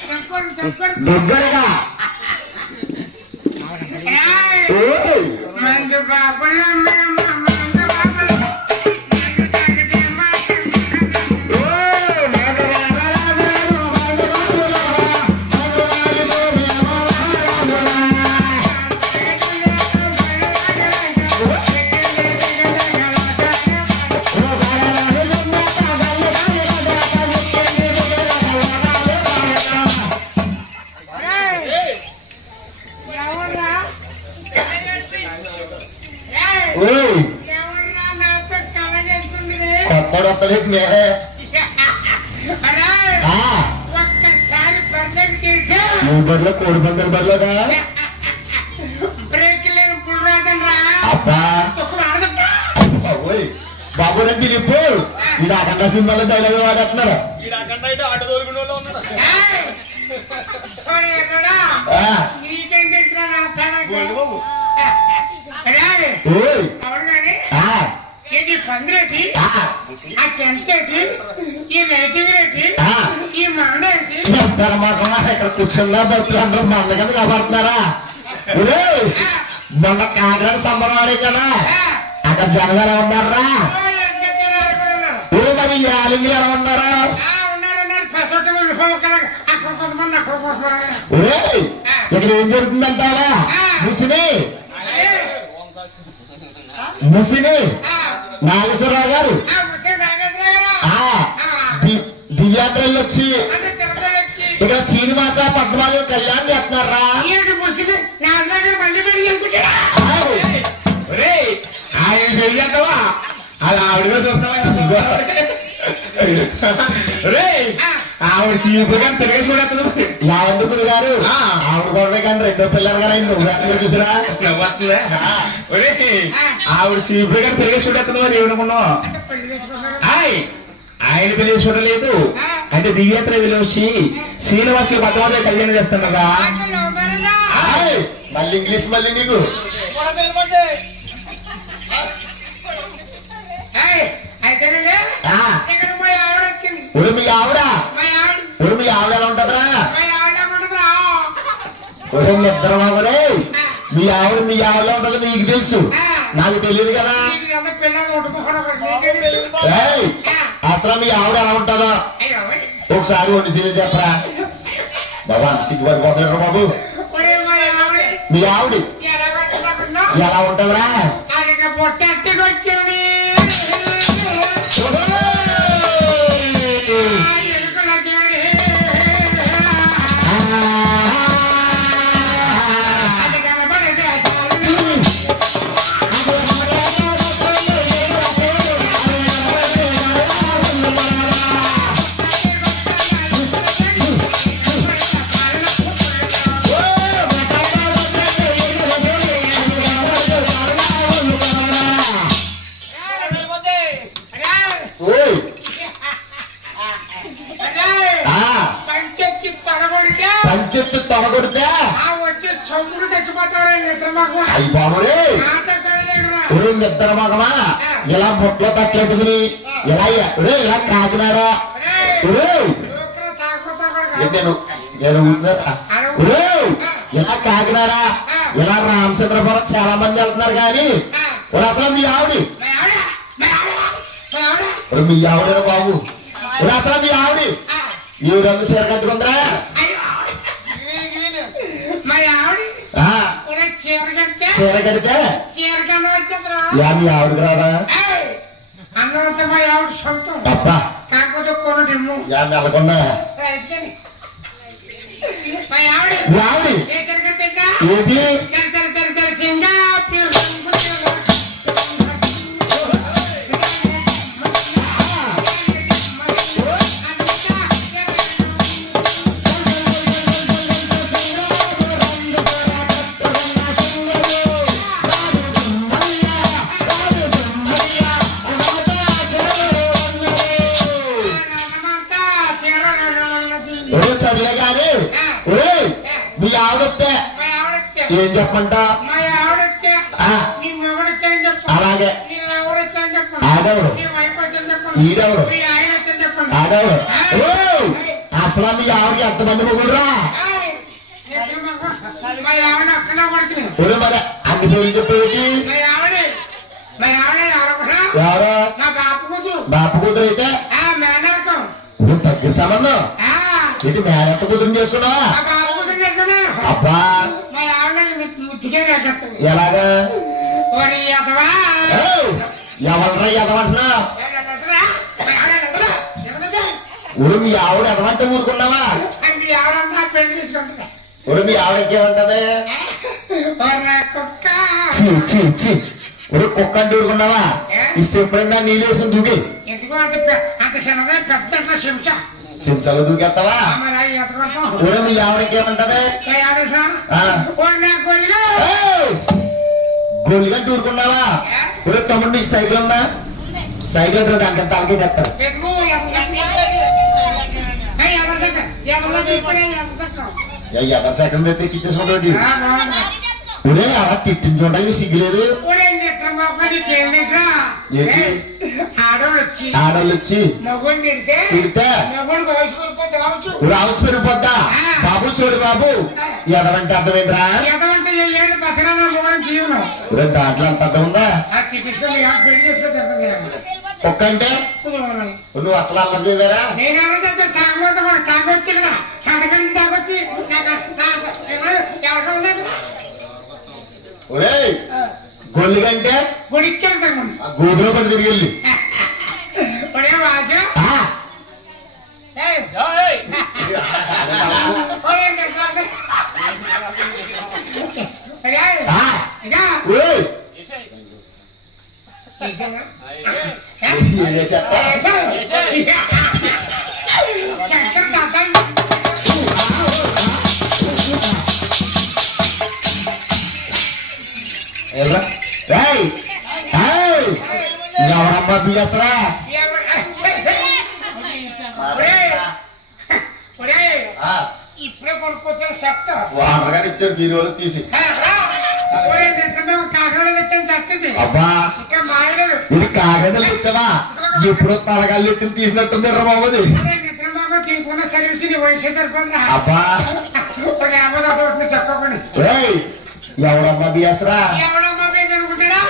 చెప్పండి చెప్పండి దగ్గరగా ఏయ్! ఓయ్ మందు బాబుల నువ్వు బరిలో కోడి పందాలు బరిలోగా? బ్రేక్ అబ్బా. బాబు రండి దిలీపు ఇది అఖండ సినిమాలో డైలాగ్ వాడేస్తున్నారు నీకేం తెలుసురా ఎంత మాకమా ఇక్కడ కూర్చున్నా భక్తులు అందరూ మంద కింద కాబడుతున్నారా మొన్న కాకినాడ సంబరం ఆడే కదా అక్కడ జనం ఎలా ఉన్నారా? మరి యాలింగి ఎలా ఉన్నారా? ఇక్కడ ఏం జరుగుతుందంటారా ముసిని. ముసిని. నాగేశ్వరరావు గారు. ఆ ది- దివ్యాత్రలు వచ్చి అంటే తిరుపతి వచ్చి ఇక్కడ శ్రీనివాస పద్మాలు కళ్యాణ్ చేస్తున్నారా? ముసుగు మళ్ళీ అనుకుంటా ఆయన చెయ్యటవా అలా ఆవిడగా చూస్తావా రే ఆవిడ చీపుగా తిరిగి చూడదు లావండి గురు గారు ఆవిడ కూడా కానీ రెండో పిల్లలు కానీ నువ్వు ఎక్కడ చూసిరా? వస్తుందా? ఆవిడ గారు తిరిగి మరి ఏమనుకున్నావు? హాయ్. ఆయన పెళ్ళి చూడలేదు అంటే దివ్యాత్ర వచ్చి శ్రీనివాస్ పద్మావతి కళ్యాణం? ఆయ్, మళ్ళీ ఇంగ్లీష్ మళ్ళీ నీకు. ఏయ్, అయితేనండి ఆ, ఇక్కడ మా ఆవిడ వచ్చింది. ఒరు మీ ఆవిడ? ఎలా ఉంటదిరా మా ఆవిడ ఏమంటుందిరా? ఒరే నిద్ర మగరే మీ ఆవిడ మీ ఆవిడ ఉంటది మీకు తెలుసు. నాకు తెలియదు కదా. అసలు మీ ఆవిడ ఎలా ఉంటుందో. ఒకసారి వండి సీలు చెప్పరా? బాబా. అంత సిగ్గుపడిపోతున్నాడు బాబు మా ఆవిడ? ఎలా ఉంటదిరా? అయ్యి బాబురే ఒరే నిద్ర మగమా? ఇలా ముట్లో తట్టెట్టుకుని ఇలా ఒరే ఇలా కాకినాడా. ఒరే నేను నేను ఉన్నారా? ఒరే ఇలా కాకినాడా. ఇలా రామచంద్రపురం చాలా మంది వెళ్తున్నారు కానీ ఒరే అసలు మీ ఆవిడ? ఒరే మీ ఆవిడ బాబు? ఒరే అసలు మీ ఆవిడ? ఏ రంగు చీర కట్టుకుందిరా? చీర కడితే చీర కడితే చీర కింద వచ్చిందిరా యా మీ ఆవిడ రాదా? అన్నంత మా ఆవిడ సొంతం. అబ్బా! కాకపోతే కొన్ని డిమ్ము యా నెలకొన్నా రైట్గాని మా ఆవిడ. మీ ఆవిడ ఏ చీర కట్టేగా ఏది? ఒరే సర్లే కానీ ఒరే మీ ఆవిడ వస్తే మా ఆవిడొచ్చే ఏం చెప్పంట మా ఆవిడొచ్చే ఆ, నీ మొగుడొచ్చాయని చెప్పు అలాగే నీ ఎవరొచ్చాయని చెప్పు ఆడెవడు? నీ వైపు వచ్చని చెప్పండి ఈడెవడు? మీ ఆయన వచ్చని చెప్పండి ఆడెవడు? ఓయ్! అసలు మీ ఆవిడకి ఎంతమంది మొగుడురా ఏయ్, నిద్ర మాకు- మా ఆవిడ అక్కడ కొడుతుంది ఒరే మరి అన్ని పేర్లు చెప్పేటి మా ఆవిడ మా ఆవిడ ఎవరొకరా ఎవరు నా బాపు కూతురు బాప కూతురు అయితే ఆ మేనకం నువ్వు తగ్గిన ఏంటి మేనత్త కూతురు చేసుకున్నావా? అబ్బా. ఎలాగా? ఎవరిరా ఎదవంటున్నా? ఒరు మీ ఆవిడ ఎదవంటే ఊరుకున్నావా? ఒరు మీ ఆవిడ ఇంకేమంటది మరి నా కుక్క. చీ చీ చీ ఒరు కుక్క అంటే ఊరుకున్నావా? ఈ ఎప్పుడైనా నీళ్ళేసుకుని దూకి. ఎందుకో అంత పెద్ద అంత శింస సించలు దూకేస్తావా ఒరు మీ ఆవిడ ఇంకేమంటది మా ఆవిడ సార్? ఆ. ఓ నా గొల్లు గోలిగా ఊరుకున్నావా? ఒరే తమ్ముడు నీకు సైకిల్ ఉందా? సైకిల్ దానికి తలకి తెస్తాడు ఎందుకు? ఎవరి దగ్గర ఎవరి దగ్గర ఇప్పుడే ఎవరి దగ్గర ఎద సైకిల్ తెస్తే బాగుంది. ఒరే అలా తిట్టించుకోవడానికి సిగ్గులేదు? ఏంటి? ఏయ్, ఆడవాళ్ళు వచ్చి మొగుడిని తిడితే తిడితే మొగుడు కావచ్చు హౌస్ పెరిగిపోద్దా బాబు చూడు బాబు ఎదవంటే అర్థమైందిరా ఎదవంటే పక్కన మొగుడు జీవనం దాంట్లో అంత అర్థం ఉందా ఆ తీసుకొని పెళ్ళి చేసుకొని కుక్క అంటే నువ్వు అసలు అల్లరి చేయలేరా ఏమో, ఎవరికో ఉందండి. ఒరే గొల్లి ಗುಡಿಕೆ ಗೋದ್ರ ಬಂದಿರಿ ಎಲ್ಲಿ ಒಳ್ಳೆ ವಾಸ ಶಂಕರ್ ಕಾಸಾ ಎಲ್ಲ ఎవరమ్మా బియ్యసరా ఇప్పుడే కొనుక్కొచ్చిన చెప్తా వాటర్ గారు ఇచ్చాడు బీరువాలో తీసి ఇది కాగడలు ఇచ్చావా ఎప్పుడో తలగాళ్ళు ఎత్తుని తీసినట్టుంది రా బాబుది తీసుకున్న సర్వీస్ వయసు సరిపోతుందా అబ్బా చెప్పుకోండి ఏయ్ ఎవడమ్మా బియ్యసరా ఎవడమ్మా మీద అనుకుంటాడా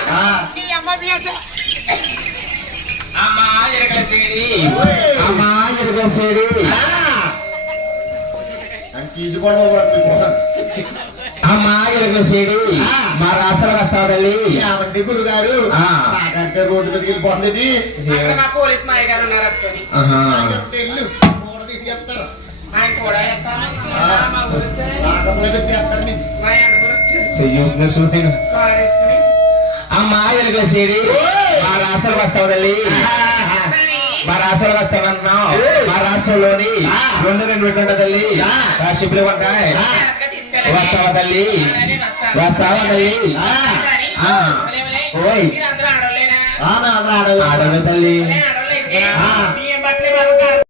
చేడి మా తల్లి? ఏమండి గురుగారు. ఆ. నాకంటే రోడ్డు మీదకి వెళ్ళిపోతుంది పోలీస్ మాయ గారు ఉన్నారు తీసుకెళ్తారు ఆయన కూడా. మా అమ్మా తల్లి? మా రాష్ట్రంలో వస్తామన్నాం మా రాష్ట్రంలోని రెండు రెండు పెట్టండి తల్లి. రాష్ట్రంలో ఉంటాయి వస్తావా తల్లి? వస్తావా తల్లి. ఓయ్. ఆమె అందరూ ఆడవే తల్లి.